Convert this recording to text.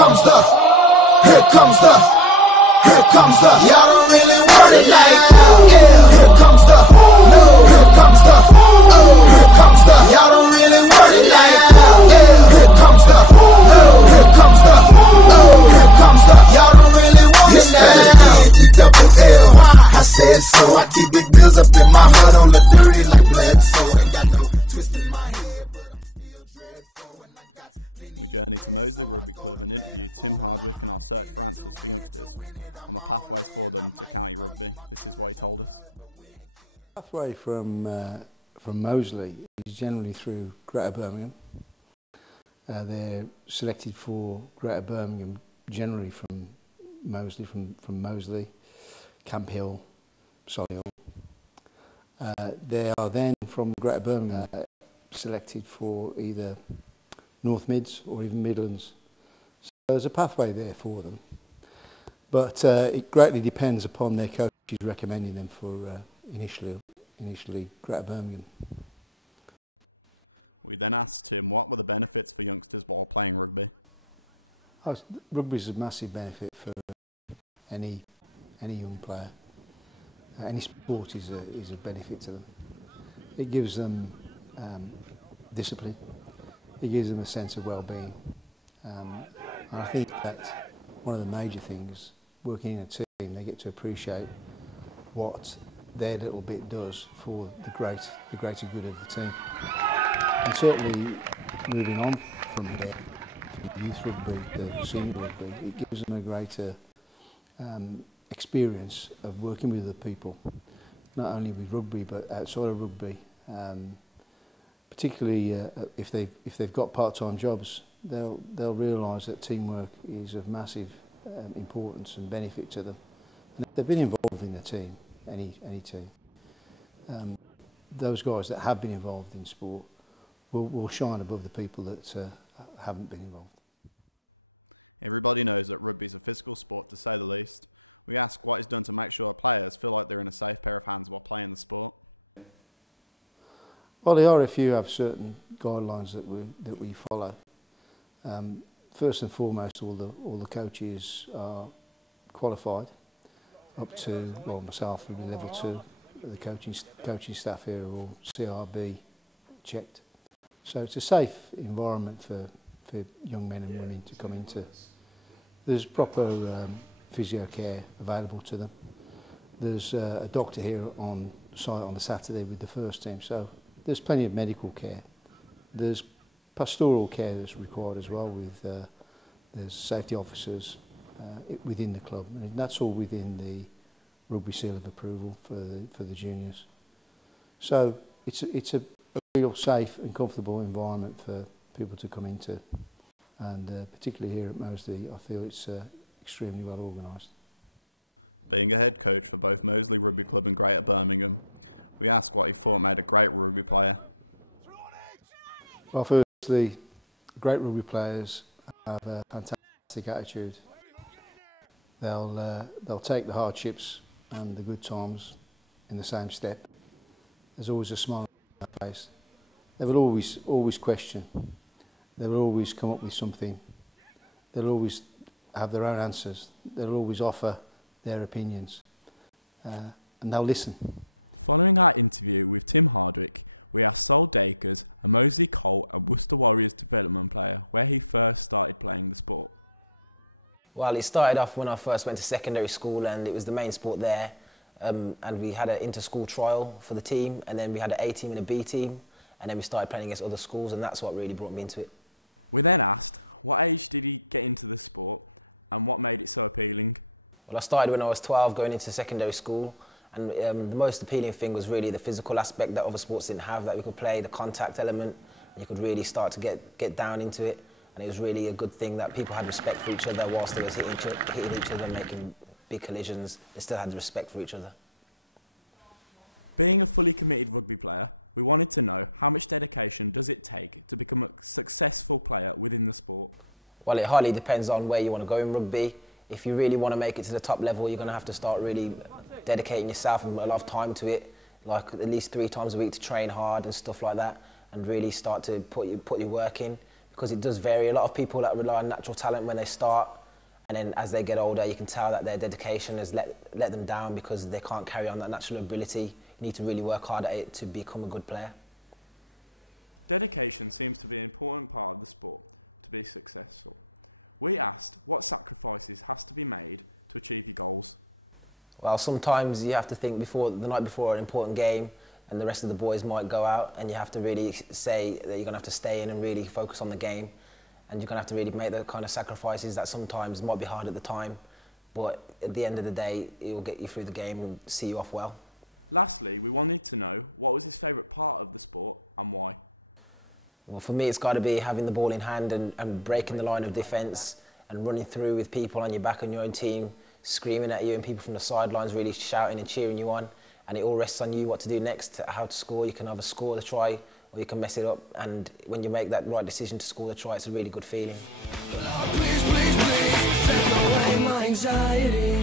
Here comes the, y'all don't really want it like, yeah. Here comes the, no. Here comes the, here comes the, y'all don't really want it like, yeah. Here comes the, no. Here comes the, here comes the, y'all don't really want it like, E-double-L. I said so, I keep big bills up in my hood on the dirty like blood, so ain't got no twist in my head, but I'm still dreadful and I got plenty. The journey from Mosley will be called an interview to Tim Hardwick and our search for answers on the pathway for them to county rugby. This is what he told us. The pathway from Mosley is generally through Greater Birmingham. They're selected for Greater Birmingham generally from Mosley, Camp Hill, Solihull. They are then from Greater Birmingham selected for either North Mids or even Midlands. So there's a pathway there for them. But it greatly depends upon their coaches recommending them for initially Greater Birmingham. We then asked him what were the benefits for youngsters while playing rugby. Rugby is a massive benefit for any young player. Any sport is a benefit to them. It gives them discipline. It gives them a sense of well-being. And I think that's one of the major things. Working in a team, they get to appreciate what their little bit does for the greater good of the team. And certainly, moving on from there, the youth rugby, the senior rugby, it gives them a greater experience of working with other people, not only with rugby but outside of rugby. Particularly if they've got part-time jobs, they'll realise that teamwork is of massive importance and benefit to them. And if they've been involved in the team, any team, those guys that have been involved in sport will shine above the people that haven't been involved. Everybody knows that rugby is a physical sport, to say the least. We ask what is done to make sure players feel like they're in a safe pair of hands while playing the sport. Well, there are a few have certain guidelines that we follow. First and foremost, all the coaches are qualified up to, well, myself would be level 2. The coaching staff here are all CRB checked. So it's a safe environment for young men and women to come into. There's proper physio care available to them. There's a doctor here on site on the Saturday with the first team, so there's plenty of medical care. There's pastoral care that's required as well with there's safety officers within the club, and that's all within the rugby seal of approval for the juniors. So it's a real safe and comfortable environment for people to come into, and particularly here at Mosley, I feel it's extremely well organised. Being a head coach for both Mosley Rugby Club and Greater Birmingham, we asked what he thought made a great rugby player. Well, firstly, great rugby players have a fantastic attitude. They'll take the hardships and the good times in the same step. There's always a smile on their face. They will always question. They will always come up with something. They'll always have their own answers. They'll always offer their opinions, and they'll listen. Following our interview with Tim Hardwick, we asked Sol Dakers, a Mosley Colt and Worcester Warriors development player, where he first started playing the sport. Well, it started off when I first went to secondary school, and it was the main sport there. And we had an inter-school trial for the team, and then we had an A team and a B team, and then we started playing against other schools, and that's what really brought me into it. We then asked, what age did he get into the sport, and what made it so appealing? Well, I started when I was 12, going into secondary school, and the most appealing thing was really the physical aspect that other sports didn't have, that we could play, the contact element, and you could really start to get down into it. And it was really a good thing that people had respect for each other whilst they was hitting each other, making big collisions. They still had respect for each other. Being a fully committed rugby player, we wanted to know how much dedication does it take to become a successful player within the sport? Well, it highly depends on where you want to go in rugby. If you really want to make it to the top level, you're going to have to start really dedicating yourself and a lot of time to it, like at least 3 times a week to train hard and stuff like that, and really start to put your work in. because it does vary. A lot of people that rely on natural talent when they start, and then as they get older, you can tell that their dedication has let them down because they can't carry on that natural ability. You need to really work hard at it to become a good player. Dedication seems to be an important part of the sport to be successful. We asked what sacrifices has to be made to achieve your goals. Well, sometimes you have to think the night before an important game, and the rest of the boys might go out, and you have to really say that you're going to have to stay in and really focus on the game, and you're going to have to really make the kind of sacrifices that sometimes might be hard at the time, but at the end of the day, it will get you through the game and see you off well. Lastly, we wanted to know what was his favourite part of the sport and why. Well, for me, it's got to be having the ball in hand and breaking the line of defence and running through with people on your back on your own team, screaming at you, and people from the sidelines really shouting and cheering you on. And it all rests on you what to do next, how to score. You can either score the try or you can mess it up. And when you make that right decision to score the try, it's a really good feeling. Lord, please, please, please, take away my anxiety.